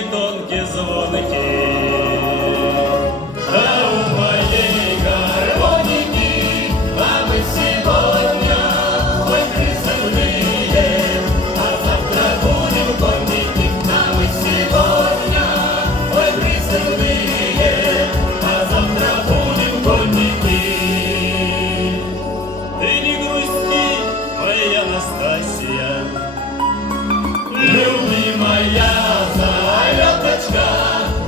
тонкие звонки. А у моей гармоники мамы сегодня ой призывные, а завтра будем конники. А мы сегодня ой призывные, а завтра будем конники. Ты не грусти, моя Настасья, любимая залеточка,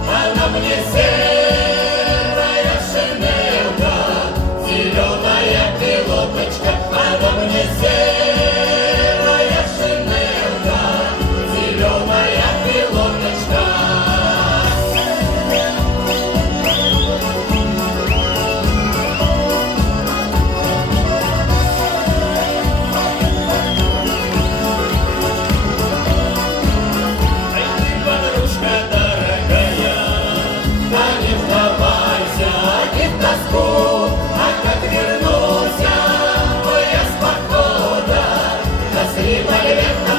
она мне серая шинелка, зеленая пилоточка, она мне серая шинелка, зеленая пилоточка. А как вернусь я с похода, до Сливаревна